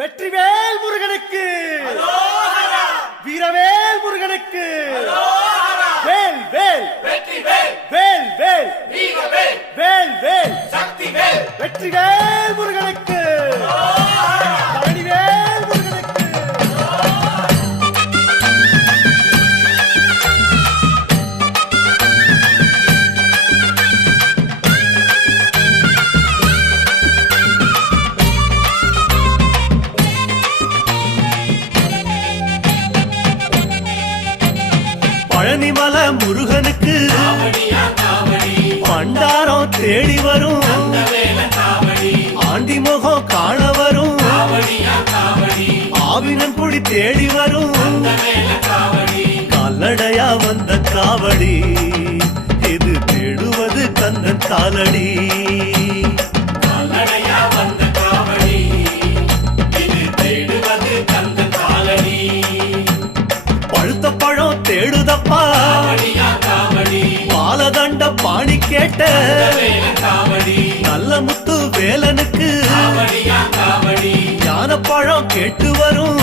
வெற்றிவேல் முருகனுக்கு, வீரவேல் முருகனுக்கு, வேல் வேல் வேல் வேல் வேல் வேல் வெற்றிவேல் முருகனுக்கு, பழனிவேல் முருகனுக்கு. பழனிமல முருகனுக்கு பண்டாரம் தேடி வரும், ஆண்டி முகம் காண வரும், ஆவினன் குடி தேடி வரும், கால்நடையா வந்த காவடி இது தேடுவது கந்தன் காலடி. பழுத்த பழம் தேடுதப்பா பாலதண்ட பாணி கேட்ட நல்ல முத்து வேலனுக்கு ஞான பழம் கேட்டு வரும்,